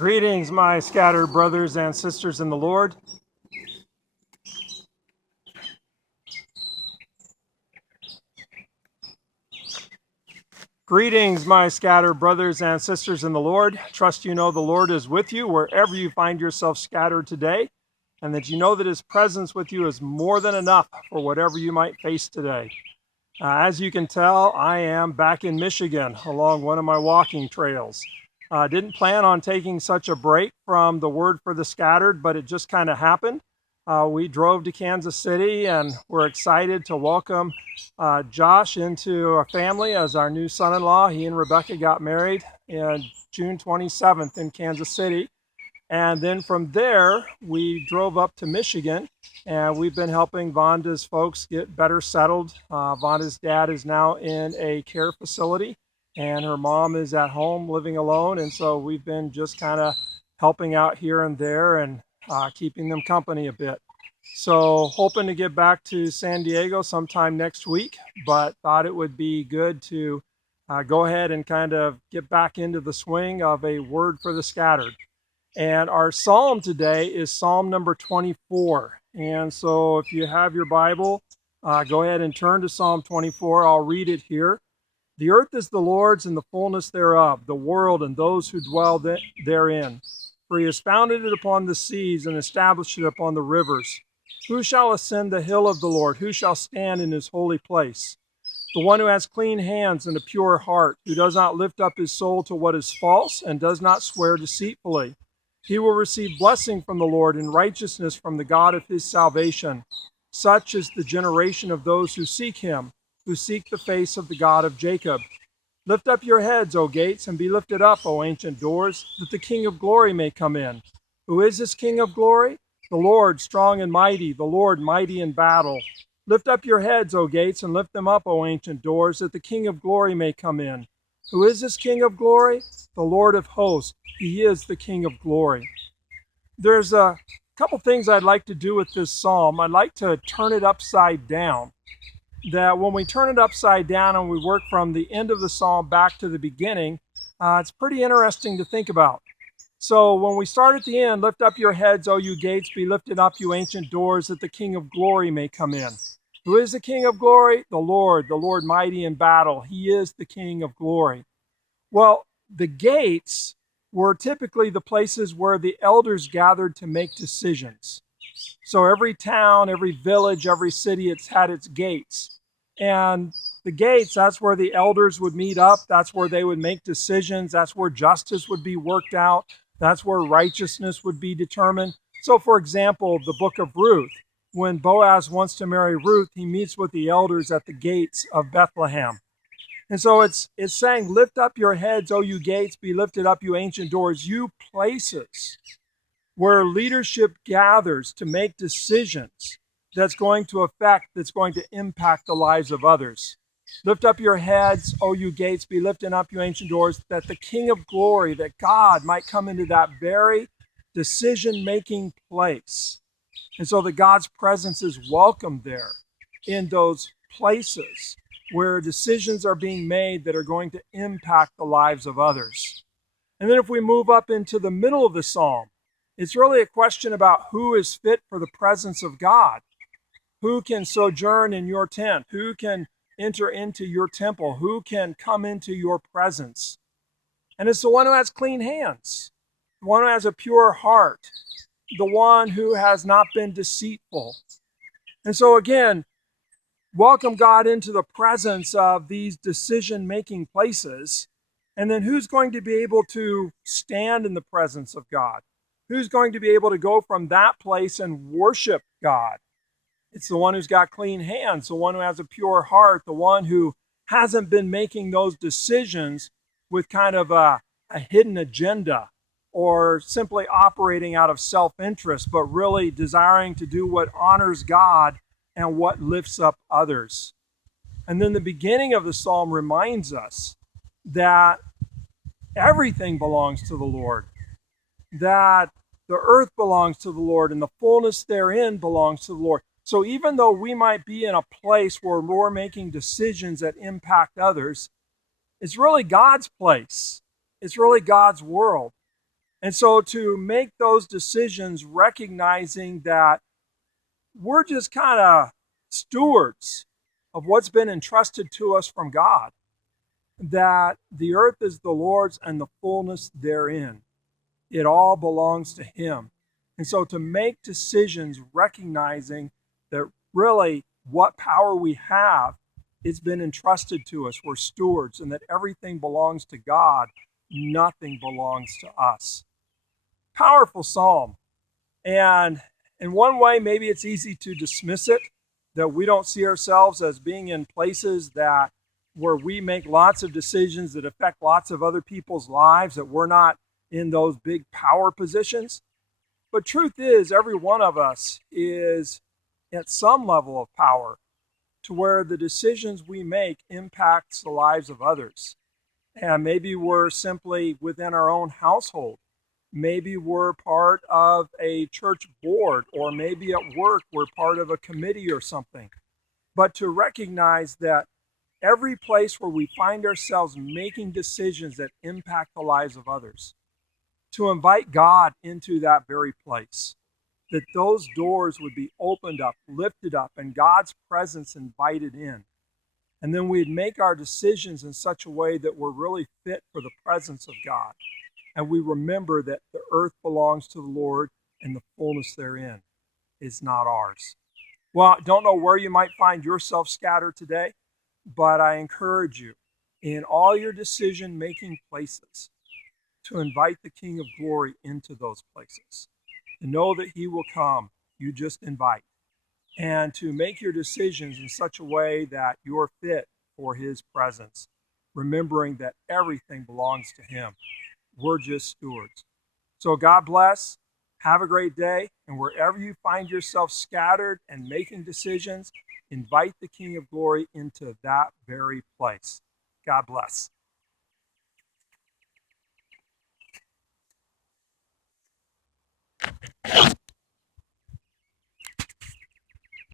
Greetings, my scattered brothers and sisters in the Lord. Greetings, my scattered brothers and sisters in the Lord. Trust you know the Lord is with you wherever you find yourself scattered today, and that you know that His presence with you is more than enough for whatever you might face today. As you can tell, I am back in Michigan along one of my walking trails. Didn't plan on taking such a break from the Word for the Scattered, but it just kind of happened. We drove to Kansas City and we're excited to welcome Josh into a family as our new son-in-law. He and Rebecca got married on June 27th in Kansas City. And then from there, we drove up to Michigan, and we've been helping Vonda's folks get better settled. Vonda's dad is now in a care facility, and her mom is at home living alone. And so we've been just kind of helping out here and there and keeping them company a bit. So hoping to get back to San Diego sometime next week, but thought it would be good to go ahead and kind of get back into the swing of a Word for the Scattered. And our psalm today is Psalm number 24. And so if you have your Bible, go ahead and turn to Psalm 24. I'll read it here. The earth is the Lord's and the fullness thereof, the world and those who dwell therein. For He has founded it upon the seas and established it upon the rivers. Who shall ascend the hill of the Lord? Who shall stand in His holy place? The one who has clean hands and a pure heart, who does not lift up his soul to what is false and does not swear deceitfully. He will receive blessing from the Lord and righteousness from the God of his salvation. Such is the generation of those who seek Him, who seek the face of the God of Jacob. Lift up your heads, O gates, and be lifted up, O ancient doors, that the King of glory may come in. Who is this King of glory? The Lord strong and mighty, the Lord mighty in battle. Lift up your heads, O gates, and lift them up, O ancient doors, that the King of glory may come in. Who is this King of glory? The Lord of hosts. He is the King of glory. There's a couple things I'd like to do with this psalm. I'd like to turn it upside down. That when we turn it upside down and we work from the end of the psalm back to the beginning, it's pretty interesting to think about. So when we start at the end, lift up your heads, O you gates, be lifted up, you ancient doors, that the King of glory may come in. Who is the King of glory? The Lord mighty in battle. He is the King of glory. Well, the gates were typically the places where the elders gathered to make decisions. So every town, every village, every city, it's had its gates. And the gates, that's where the elders would meet up. That's where they would make decisions. That's where justice would be worked out. That's where righteousness would be determined. So, for example, the book of Ruth, when Boaz wants to marry Ruth, he meets with the elders at the gates of Bethlehem. And so it's saying, lift up your heads, O you gates, be lifted up, you ancient doors, you places where leadership gathers to make decisions that's going to impact the lives of others. Lift up your heads, O you gates, be lifted up, you ancient doors, that the King of glory, that God might come into that very decision-making place. And so that God's presence is welcome there in those places where decisions are being made that are going to impact the lives of others. And then if we move up into the middle of the psalm, it's really a question about who is fit for the presence of God. Who can sojourn in your tent? Who can enter into your temple? Who can come into your presence? And it's the one who has clean hands, the one who has a pure heart, the one who has not been deceitful. And so again, welcome God into the presence of these decision-making places. And then who's going to be able to stand in the presence of God? Who's going to be able to go from that place and worship God? It's the one who's got clean hands, the one who has a pure heart, the one who hasn't been making those decisions with kind of a hidden agenda or simply operating out of self-interest, but really desiring to do what honors God and what lifts up others. And then the beginning of the psalm reminds us that everything belongs to the Lord, that the earth belongs to the Lord and the fullness therein belongs to the Lord. So even though we might be in a place where we're making decisions that impact others, it's really God's place. It's really God's world. And so to make those decisions, recognizing that we're just kind of stewards of what's been entrusted to us from God, that the earth is the Lord's and the fullness therein. It all belongs to Him. And so to make decisions recognizing that really what power we have, it's been entrusted to us. We're stewards, and that everything belongs to God. Nothing belongs to us. Powerful psalm. And in one way, maybe it's easy to dismiss it, that we don't see ourselves as being in places that where we make lots of decisions that affect lots of other people's lives, that we're not in those big power positions. But truth is, every one of us is at some level of power, to where the decisions we make impacts the lives of others. And maybe we're simply within our own household. Maybe we're part of a church board, or maybe at work we're part of a committee or something. But to recognize that every place where we find ourselves making decisions that impact the lives of others, to invite God into that very place, that those doors would be opened up, lifted up, and God's presence invited in. And then we'd make our decisions in such a way that we're really fit for the presence of God. And we remember that the earth belongs to the Lord and the fullness therein is not ours. Well, I don't know where you might find yourself scattered today, but I encourage you in all your decision-making places to invite the King of Glory into those places. To know that He will come, you just invite. And to make your decisions in such a way that you're fit for His presence, remembering that everything belongs to Him. We're just stewards. So God bless. Have a great day. And wherever you find yourself scattered and making decisions, invite the King of Glory into that very place. God bless.